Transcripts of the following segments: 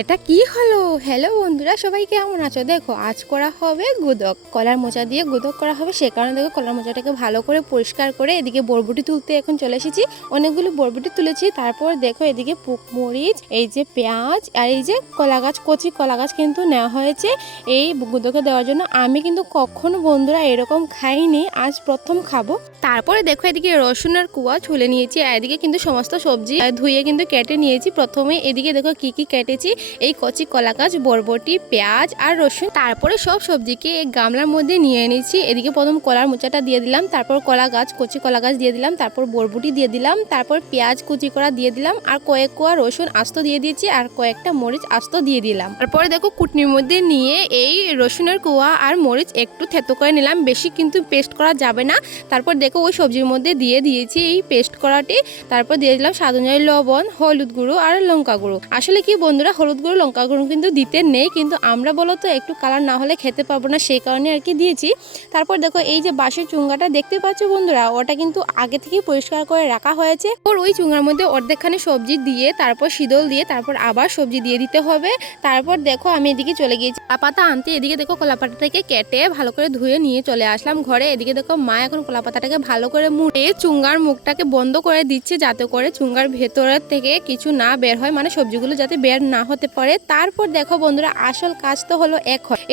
এটা কি হলো? হ্যালো বন্ধুরা, সবাই কেমন আছো? দেখো আজ করা হবে গুদক, কলার মোচা দিয়ে গুদক করা হবে। সে কারণে দেখো কলার মোচাটাকে ভালো করে পরিষ্কার করে এদিকে বরবটি তুলতে এখন চলে এসেছি। অনেকগুলো বরবটি তুলেছি। তারপর দেখো এদিকে পুকমরিচ, এই যে পেঁয়াজ আর এই যে কলা গাছ, কচি কলা গাছ কিন্তু নেওয়া হয়েছে এই গুদকে দেওয়ার জন্য। আমি কিন্তু কখনো বন্ধুরা এরকম খাইনি, আজ প্রথম খাবো। তারপরে দেখো এদিকে রসুনের কুয়া ছুলে নিয়েছি, আর এদিকে কিন্তু সমস্ত সবজি ধুয়ে কিন্তু কেটে নিয়েছি। প্রথমে এদিকে দেখো কি কি কেটেছি, এই কচি কলা গাছ, বরবটি, পেঁয়াজ আর রসুন। তারপরে সব সবজিকে এই গামলার মধ্যে নিয়ে নিয়েছি। এদিকে প্রথম কলার মোচাটা দিয়ে দিলাম, তারপর কলা গাছ, কচি কলা গাছ দিয়ে দিলাম, তারপর বরবটি দিয়ে দিলাম, তারপর পেঁয়াজ কুচি করা দিয়ে দিলাম, আর কয়েক কোয়া রসুন আস্ত দিয়ে দিয়েছি, আর কয়েকটা মরিচ আস্ত দিয়ে দিলাম। তারপরে দেখো কুটনির মধ্যে নিয়ে এই রসুনের কুয়া আর মরিচ একটু থেতো করে নিলাম, বেশি কিন্তু পেস্ট করা যাবে না। তারপর দেখো ওই সবজির মধ্যে দিয়ে দিয়েছি এই পেস্ট করাটি। তারপর দিয়ে দিলাম স্বাদ অনুযায়ী লবণ, হলুদ গুঁড়ো আর লঙ্কা গুঁড়ো। আসলে কি বন্ধুরা, হলুদ গুঁড়ো লঙ্কা গুঁড়ো কিন্তু দিতে নেই, কিন্তু আমরা বলো তো একটু কালার না হলে খেতে পারবো না, সেই কারণে আর কি দিয়েছি। তারপর দেখো এই যে বাঁশের চুঙ্গাটা দেখতে পাচ্ছ বন্ধুরা, ওটা কিন্তু আগে থেকেই পরিষ্কার করে রাখা হয়েছে। ওর ওই চুঙ্গার মধ্যে অর্ধেকখানি সবজি দিয়ে তারপর শীতল দিয়ে তারপর আবার সবজি দিয়ে দিতে হবে। তারপর দেখো আমি এদিকে চলে গিয়েছি কলা পাতা আনতে। এদিকে দেখো কলা পাতাটাকে কেটে ভালো করে ধুয়ে নিয়ে চলে আসলাম ঘরে। এদিকে দেখো মা এখন কলা পাতাটাকে ভালো করে মুড়ে চুঙ্গার মুখটাকে বন্ধ করে দিচ্ছে, যাতে করে চুঙ্গার ভেতরের থেকে কিছু না বের হয়, মানে সবজিগুলো যাতে বের না হতে পারে। তারপর দেখো বন্ধুরা, আসল কাজ তো হলো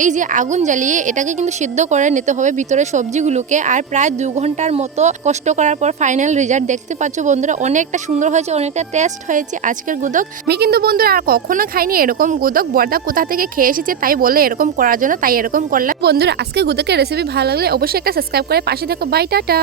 এই যে আগুন জ্বালিয়ে এটাকে কিন্তু সিদ্ধ করে নিতে হবে ভিতরে সবজিগুলোকে। আর প্রায় 2 ঘন্টার মতো কষ্ট করার পর ফাইনাল রেজাল্ট দেখতে পাচ্ছ বন্ধুরা, অনেকটা সুন্দর হয়েছে, অনেকটা টেস্ট হয়েছে আজকের গুদক। আমি কিন্তু বন্ধুরা আর কখনো খাইনি এরকম গুদক। বড়দা কোথা থেকে খেয়ে এসেছে তাই বলে এরকম করার জন্য, তাই এরকম করলাম। বন্ধুরা আজকে গুদকের রেসিপি ভালো লাগলে অবশ্যই একটা সাবস্ক্রাইব করে পাশে থেকো। Bye, tata.